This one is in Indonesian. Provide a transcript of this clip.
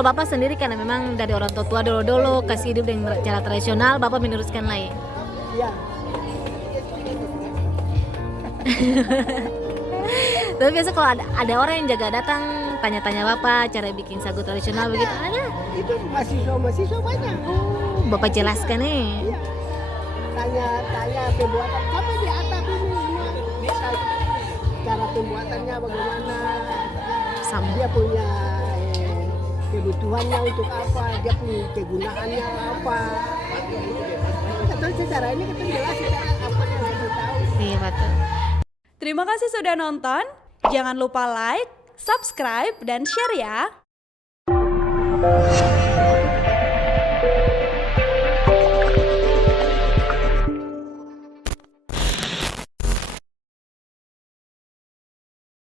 kalau Bapak sendiri karena memang dari orang tua dulu kasih hidup dengan cara tradisional, Bapak meneruskan lagi. Iya. Tapi biasa kalau ada orang yang jaga datang tanya-tanya Bapak cara bikin sagu tradisional begitu ada. Itu mahasiswa banyak. Oh, Bapak jelaskan nih. Iya. Tanya pembuatan apa di atap ini cara pembuatannya bagaimana, Sama. dia punya kebutuhannya untuk apa, dia punya kegunaannya apa. Kita secara ini kita jelas secara apa yang kita tahu. Iya betul. Terima kasih sudah nonton. Jangan lupa like, subscribe, dan share ya.